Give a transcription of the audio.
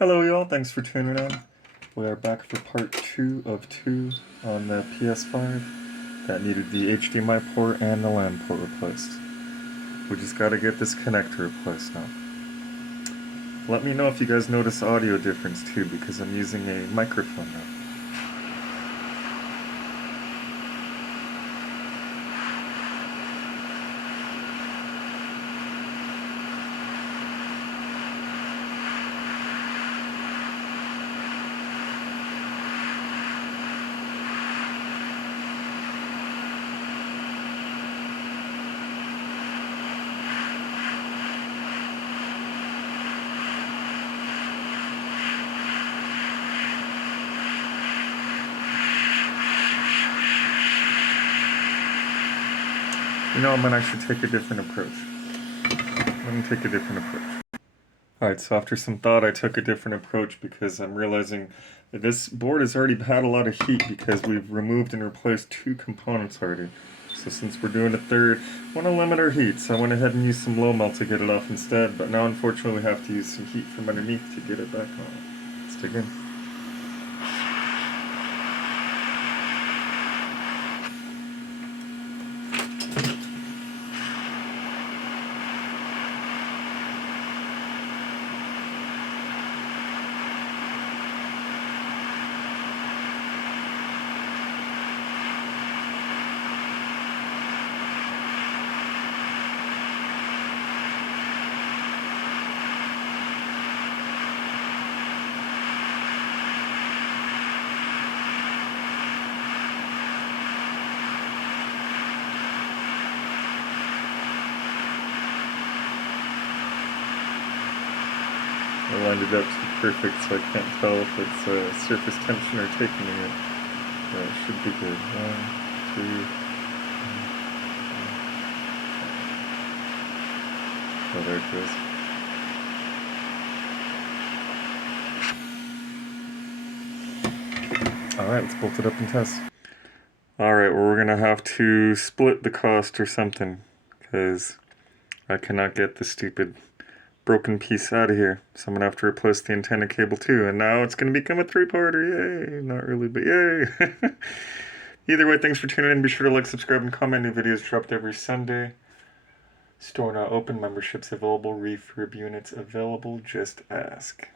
Hello y'all, thanks for tuning in. We are back for part 2 of 2 on the PS5 that needed the HDMI port and the LAN port replaced. We just gotta get this connector replaced now. Let me know if you guys notice audio difference too, because I'm using a microphone now. You know, I should take a different approach. Let me take a different approach. Alright, so after some thought, I took a different approach because I'm realizing that this board has already had a lot of heat because we've removed and replaced 2 components already. So since we're doing a third, I want to limit our heat, so I went ahead and used some low melt to get it off instead, but now unfortunately we have to use some heat from underneath to get it back on. Let's dig in. I lined it up to be perfect, so I can't tell if it's surface tension or taking it. But it should be good. 1, 2. Oh, there it goes. Alright, let's bolt it up and test. Alright, well, we're gonna have to split the cost or something, because I cannot get the stupid broken piece out of here. So I'm gonna have to replace the antenna cable too, and now it's gonna become a 3-parter. Yay! Not really, but yay! Either way, thanks for tuning in. Be sure to like, subscribe, and comment. New videos dropped every Sunday. Store now open. Memberships available. Refurb units available. Just ask.